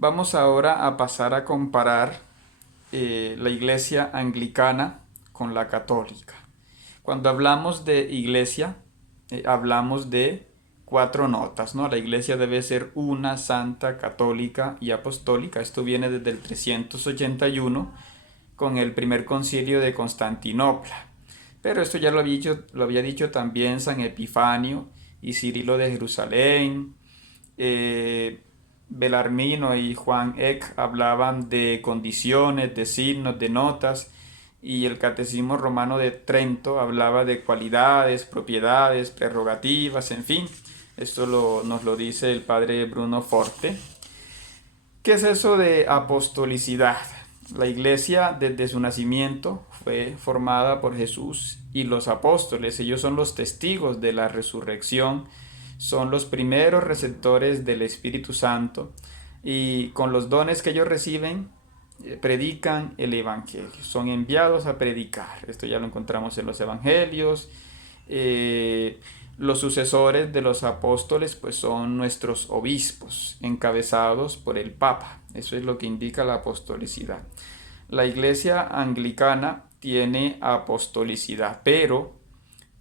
Vamos ahora a pasar a comparar la iglesia anglicana con la católica. Cuando hablamos de iglesia, hablamos de cuatro notas, ¿no? La iglesia debe ser una, santa, católica y apostólica. Esto viene desde el 381 con el primer concilio de Constantinopla. Pero esto ya lo había dicho también San Epifanio y Cirilo de Jerusalén. eh, Belarmino y Juan Eck hablaban de condiciones, de signos, de notas, y el Catecismo Romano de Trento hablaba de cualidades, propiedades, prerrogativas, en fin. Nos lo dice el padre Bruno Forte. ¿Qué es eso de apostolicidad? La iglesia desde su nacimiento fue formada por Jesús y los apóstoles. Ellos son los testigos de la resurrección, son los primeros receptores del Espíritu Santo y con los dones que ellos reciben predican el Evangelio. Son enviados a predicar. Esto ya lo encontramos en los Evangelios. Eh, los sucesores de los apóstoles pues son nuestros obispos, encabezados por el Papa. Eso es lo que indica la apostolicidad. La iglesia anglicana tiene apostolicidad, pero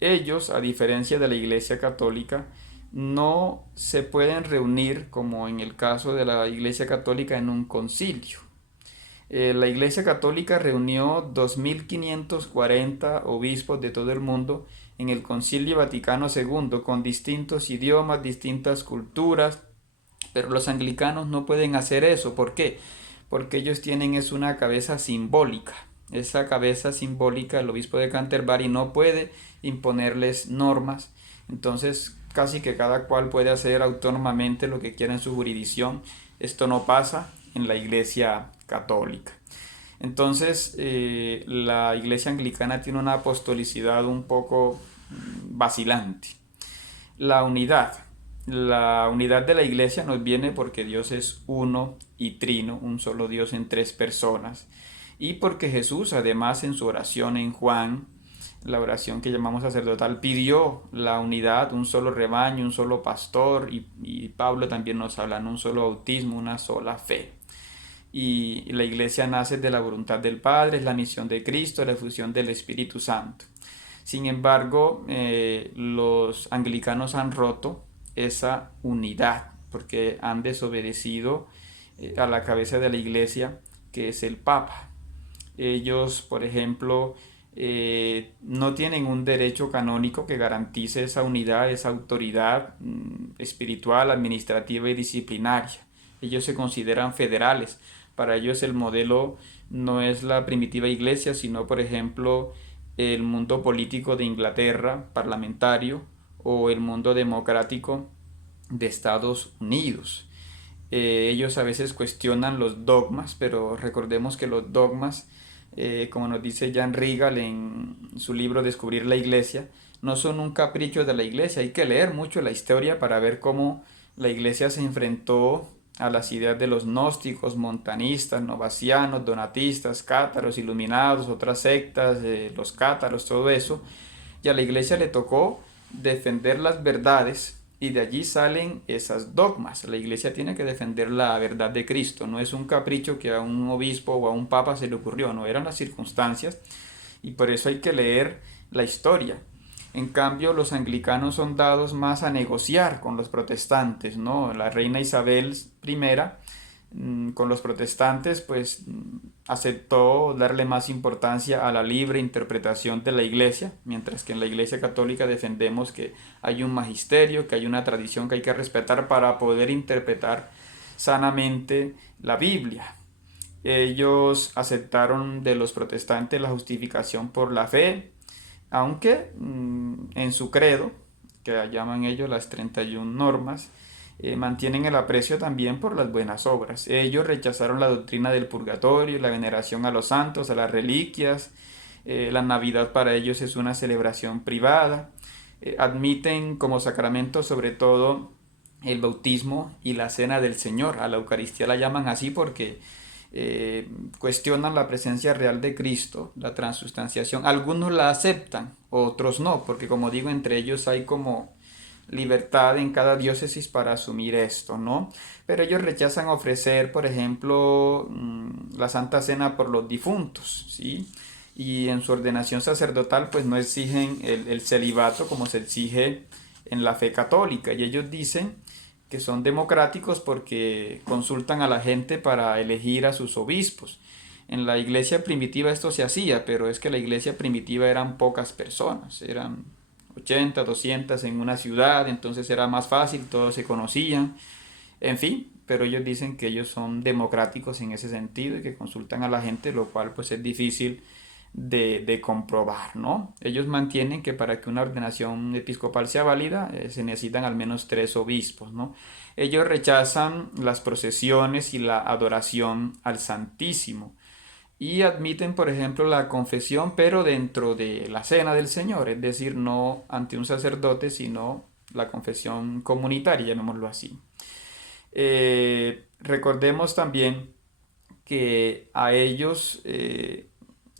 ellos, a diferencia de la iglesia católica, no se pueden reunir, como en el caso de la iglesia católica, en un concilio. La Iglesia Católica reunió 2540 obispos de todo el mundo en el Concilio Vaticano II, con distintos idiomas, distintas culturas, pero los anglicanos no pueden hacer eso. ¿Por qué? Porque ellos tienen es una cabeza simbólica. Esa cabeza simbólica, el obispo de Canterbury, no puede imponerles normas. Entonces, casi que cada cual puede hacer autónomamente lo que quiera en su jurisdicción. Esto no pasa en la iglesia católica. Entonces, la iglesia anglicana tiene una apostolicidad un poco vacilante. La unidad. La unidad de la iglesia nos viene porque Dios es uno y trino, un solo Dios en tres personas. Y porque Jesús, además, en su oración en Juan, la oración que llamamos sacerdotal, pidió la unidad, un solo rebaño, un solo pastor, y Pablo también nos habla de un solo bautismo, una sola fe. Y la iglesia nace de la voluntad del Padre, es la misión de Cristo, la efusión del Espíritu Santo. Sin embargo, los anglicanos han roto esa unidad porque han desobedecido a la cabeza de la iglesia, que es el Papa. Ellos, por ejemplo, no tienen un derecho canónico que garantice esa unidad, esa autoridad espiritual, administrativa y disciplinaria. Ellos se consideran federales. Para ellos el modelo no es la primitiva iglesia, sino, por ejemplo, el mundo político de Inglaterra, parlamentario, o el mundo democrático de Estados Unidos. Ellos a veces cuestionan los dogmas, pero recordemos que los dogmas, como nos dice Jan Rigal en su libro Descubrir la Iglesia, no son un capricho de la Iglesia. Hay que leer mucho la historia para ver cómo la Iglesia se enfrentó a las ideas de los gnósticos, montanistas, novacianos, donatistas, cátaros, iluminados, otras sectas, los cátaros, todo eso. Y a la Iglesia le tocó defender las verdades y de allí salen esas dogmas. La iglesia tiene que defender la verdad de Cristo. No es un capricho que a un obispo o a un papa se le ocurrió, no eran las circunstancias y por eso hay que leer la historia. En cambio, los anglicanos son dados más a negociar con los protestantes, ¿no? La reina Isabel I con los protestantes pues aceptó darle más importancia a la libre interpretación de la iglesia, mientras que en la iglesia católica defendemos que hay un magisterio, que hay una tradición que hay que respetar para poder interpretar sanamente la Biblia. Ellos aceptaron de los protestantes la justificación por la fe, aunque en su credo, que llaman ellos las 31 normas, mantienen el aprecio también por las buenas obras. Ellos rechazaron la doctrina del purgatorio, la veneración a los santos, a las reliquias. La Navidad para ellos es una celebración privada. Admiten como sacramento sobre todo el bautismo y la cena del Señor. A la Eucaristía la llaman así porque cuestionan la presencia real de Cristo, la transustanciación. Algunos la aceptan, otros no, porque como digo, entre ellos hay como libertad en cada diócesis para asumir esto, ¿no? Pero ellos rechazan ofrecer, por ejemplo, la Santa Cena por los difuntos, ¿sí? Y en su ordenación sacerdotal pues no exigen el celibato como se exige en la fe católica, y ellos dicen que son democráticos porque consultan a la gente para elegir a sus obispos. En la iglesia primitiva esto se hacía, pero es que la iglesia primitiva eran pocas personas, eran 80, 200 en una ciudad, entonces era más fácil, todos se conocían, en fin, pero ellos dicen que ellos son democráticos en ese sentido y que consultan a la gente, lo cual pues es difícil de comprobar, ¿no? Ellos mantienen que para que una ordenación episcopal sea válida se necesitan al menos 3 obispos, ¿no? Ellos rechazan las procesiones y la adoración al Santísimo y admiten, por ejemplo, la confesión, pero dentro de la cena del Señor, es decir, no ante un sacerdote, sino la confesión comunitaria, llamémoslo así. Recordemos también que a ellos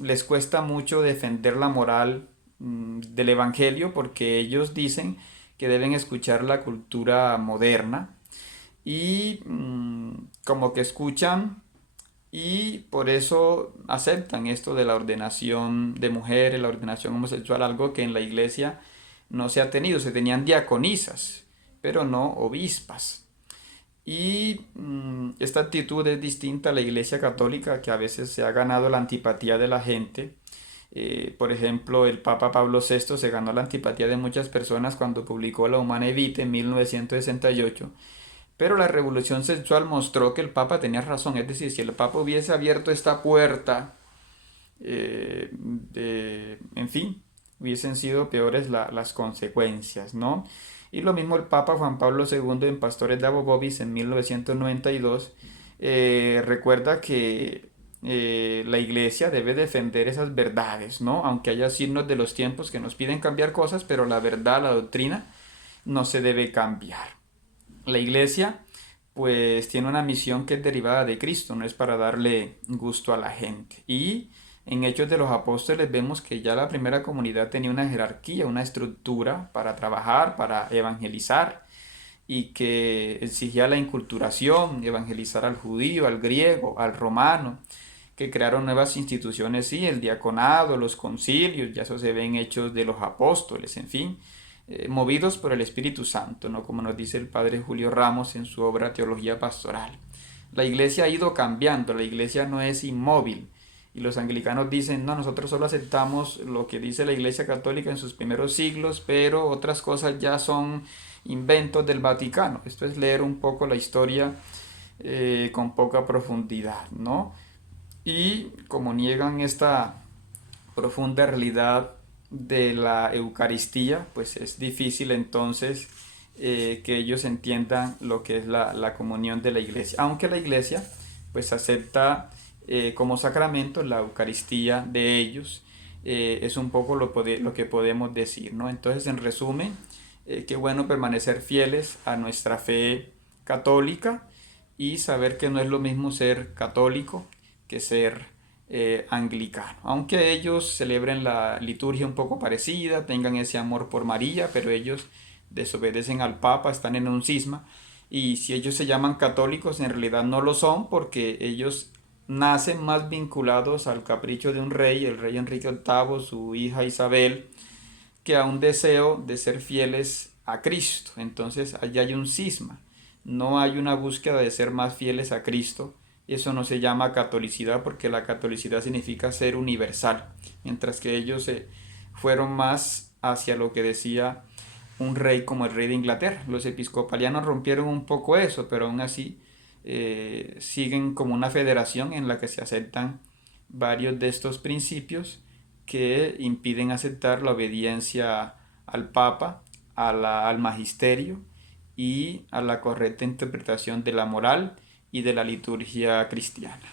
les cuesta mucho defender la moral del Evangelio porque ellos dicen que deben escuchar la cultura moderna y como que escuchan y por eso aceptan esto de la ordenación de mujeres, la ordenación homosexual, algo que en la iglesia no se ha tenido. Se tenían diaconisas, pero no obispas. Y esta actitud es distinta a la Iglesia Católica, que a veces se ha ganado la antipatía de la gente. Por ejemplo, el Papa Pablo VI se ganó la antipatía de muchas personas cuando publicó La Humane Vitae en 1968. Pero la revolución sexual mostró que el Papa tenía razón. Es decir, si el Papa hubiese abierto esta puerta, en fin, hubiesen sido peores las consecuencias, ¿no? Y lo mismo el Papa Juan Pablo II en Pastores Davo Vobis en 1992 recuerda que la Iglesia debe defender esas verdades, ¿no? Aunque haya signos de los tiempos que nos piden cambiar cosas, pero la verdad, la doctrina, no se debe cambiar. La Iglesia pues tiene una misión que es derivada de Cristo, no es para darle gusto a la gente. Y en Hechos de los Apóstoles vemos que ya la primera comunidad tenía una jerarquía, una estructura para trabajar, para evangelizar y que exigía la inculturación, evangelizar al judío, al griego, al romano, que crearon nuevas instituciones, sí, el diaconado, los concilios, ya eso se ve en Hechos de los Apóstoles, en fin, movidos por el Espíritu Santo, ¿no? Como nos dice el padre Julio Ramos en su obra Teología Pastoral. La iglesia ha ido cambiando, la iglesia no es inmóvil. Y los anglicanos dicen, no, nosotros solo aceptamos lo que dice la Iglesia Católica en sus primeros siglos, pero otras cosas ya son inventos del Vaticano. Esto es leer un poco la historia con poca profundidad, ¿no? Y como niegan esta profunda realidad de la Eucaristía, pues es difícil entonces que ellos entiendan lo que es la comunión de la iglesia. Aunque la iglesia pues acepta como sacramento la Eucaristía de ellos, es un poco lo que podemos decir, ¿no? Entonces, en resumen, qué bueno permanecer fieles a nuestra fe católica y saber que no es lo mismo ser católico que ser anglicano. Aunque ellos celebren la liturgia un poco parecida, tengan ese amor por María, pero ellos desobedecen al Papa, están en un cisma. Y si ellos se llaman católicos, en realidad no lo son porque ellos nacen más vinculados al capricho de un rey, el rey Enrique VIII, su hija Isabel, que a un deseo de ser fieles a Cristo. Entonces allí hay un cisma. No hay una búsqueda de ser más fieles a Cristo. Eso no se llama catolicidad porque la catolicidad significa ser universal, mientras que ellos fueron más hacia lo que decía un rey como el rey de Inglaterra. Los episcopalianos rompieron un poco eso, pero aún así siguen como una federación en la que se aceptan varios de estos principios que impiden aceptar la obediencia al Papa, al magisterio y a la correcta interpretación de la moral y de la liturgia cristiana.